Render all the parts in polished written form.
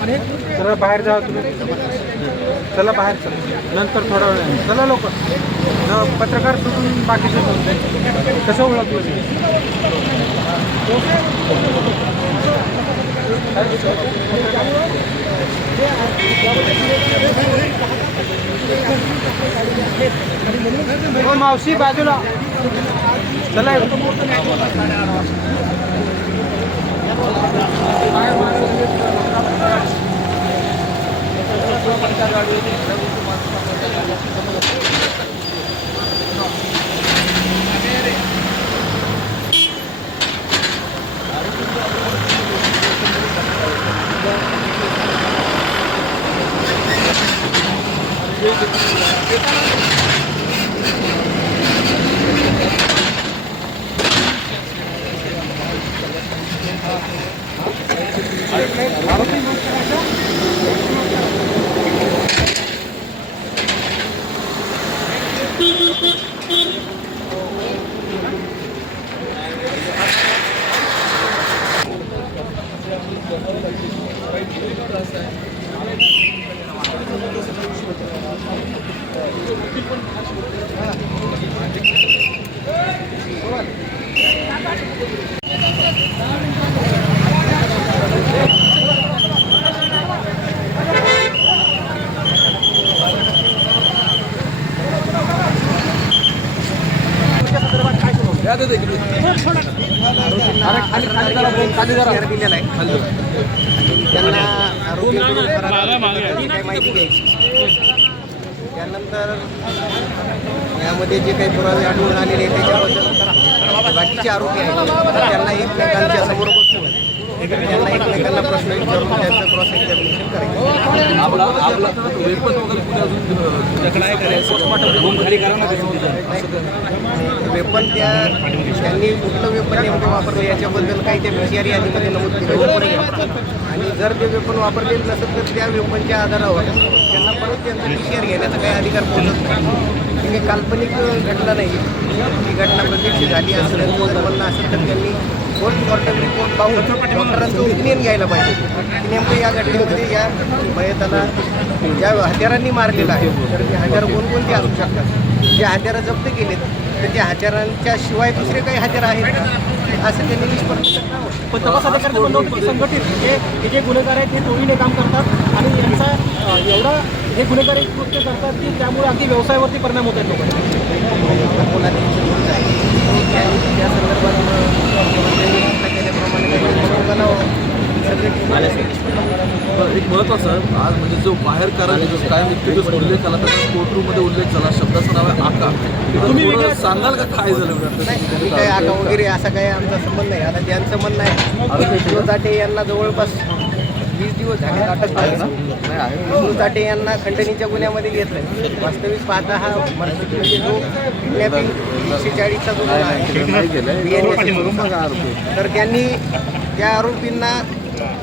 चला बाहेर जावा तुम्ही, चला बाहेर चला, नंतर थोडा वेळ चला लोक पत्रकार सुटून बाकीचे बोलते कसं ओळखलं हो मावशी बाजूला चला माहिती घ्यायची. त्यानंतर यामध्ये जे काही पुरावे आढळून आलेले आहेत त्याच्याबद्दल बाकीचे आरोपी आहेत त्यांना एकमेकांच्या समोर बसून त्यांना एकमेकांना प्रश्न विचारून त्यांचं क्रॉस एक्झामिनेशन करायचं. वेपन त्यांनी कुठलं वेपन नेमकं वापरलं याच्याबद्दल काही त्या PCRE यादीमध्ये नमूद केलं आणि जर ते वेपन वापरलेलं नसेल तर त्या वेपनच्या आधारावर त्यांना परत त्यांचा PCR घेण्याचा काही अधिकार पोहोचत नाही. ही काल्पनिक घटना नाही, ही घटना प्रत्यक्ष झाली असं त्यांचं म्हणणं असेल तर त्यांनी पोस्टमॉर्टम रिपोर्ट पाहून डॉक्टरांचं ओपिनियन घ्यायला पाहिजे. नेमकं या घटनेमध्ये या मयताला ज्या हत्यारांनी मारलेलं आहे तर ते हत्यारं कोणकोणती असू शकतात, जे हत्यारं जप्त केलेत तर त्या हत्यारांच्या शिवाय दुसरे काही हत्यारं आहेत असं त्यांनी निष्पन्न करणार. पण तपास अधिकाऱ्यांचं म्हणणं होतं की संघटित हे जे गुन्हेगार आहेत हे टोळीने काम करतात आणि यांचा एवढा हे गुन्हेगार एक कृत्य करतात की त्यामुळे अगदी व्यवसायावरती परिणाम होत आहेत लोकांना. त्या संदर्भात एक महत्त्वाचं आज म्हणजे जो बाहेर कारण काय दिवस उल्लेख झाला त्याचा कोर्टरूममध्ये उल्लेख झाला, शब्दाचं नाव आहे आका. तुम्ही सांगाल का काय झालं? नाही काय आका वगैरे असा काही आमचा संबंध नाही. आता त्यांचं म्हणणं आहे विष्णू ताटे यांना जवळपास 20 दिवस झाले अटक झाली ना. विष्णू ताटे यांना खंडणीच्या गुन्ह्यामध्ये घेतलं. वास्तविक पाहता हा म्हणजे जो किडनॅपिंग 140चा जो गुन्हा आहे तर त्यांनी त्या आरोपींना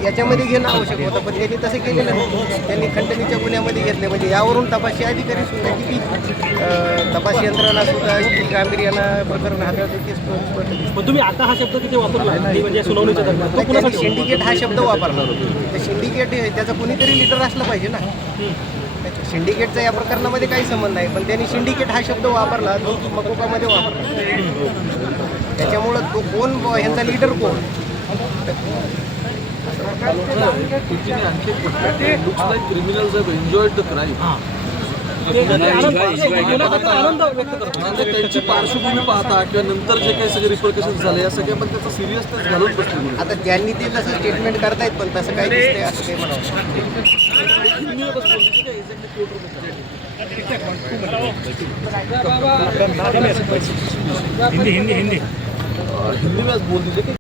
याच्यामध्ये घेणं आवश्यक होतं पण त्यांनी तसं केलेलं नाही. त्यांनी खंडणीच्या गुन्ह्यामध्ये घेतले म्हणजे यावरून तपासी अधिकारी सुद्धा किती तपास यंत्रणा सुद्धा गांभीर्यानं प्रकरण हाताळते. पण तुम्ही आता हा शब्द तिथे वापरला म्हणजे सुनावणीच्या दरम्यान सिंडिकेट हा शब्द वापरला. तर सिंडिकेट त्याचा कोणीतरी लीडर असला पाहिजे ना. सिंडिकेटचा या प्रकरणामध्ये काही संबंध नाही पण त्यांनी सिंडिकेट हा शब्द वापरला तो मकोकामध्ये वापरला. त्याच्यामुळं तो कोण ह्यांचा लीडर कोण criminals have enjoyed the crime. त्यांची पार्श्वभूमी पाहता किंवा नंतर जे काही सगळे रिपरकशन झाले या सगळ्या पण त्याचा सिरियसनेस घालून बसले. आता त्यांनी ते तसं स्टेटमेंट करतायत पण तसं काही दिसतंय असं काही हिंदी हिंदी में बोल दीजिए.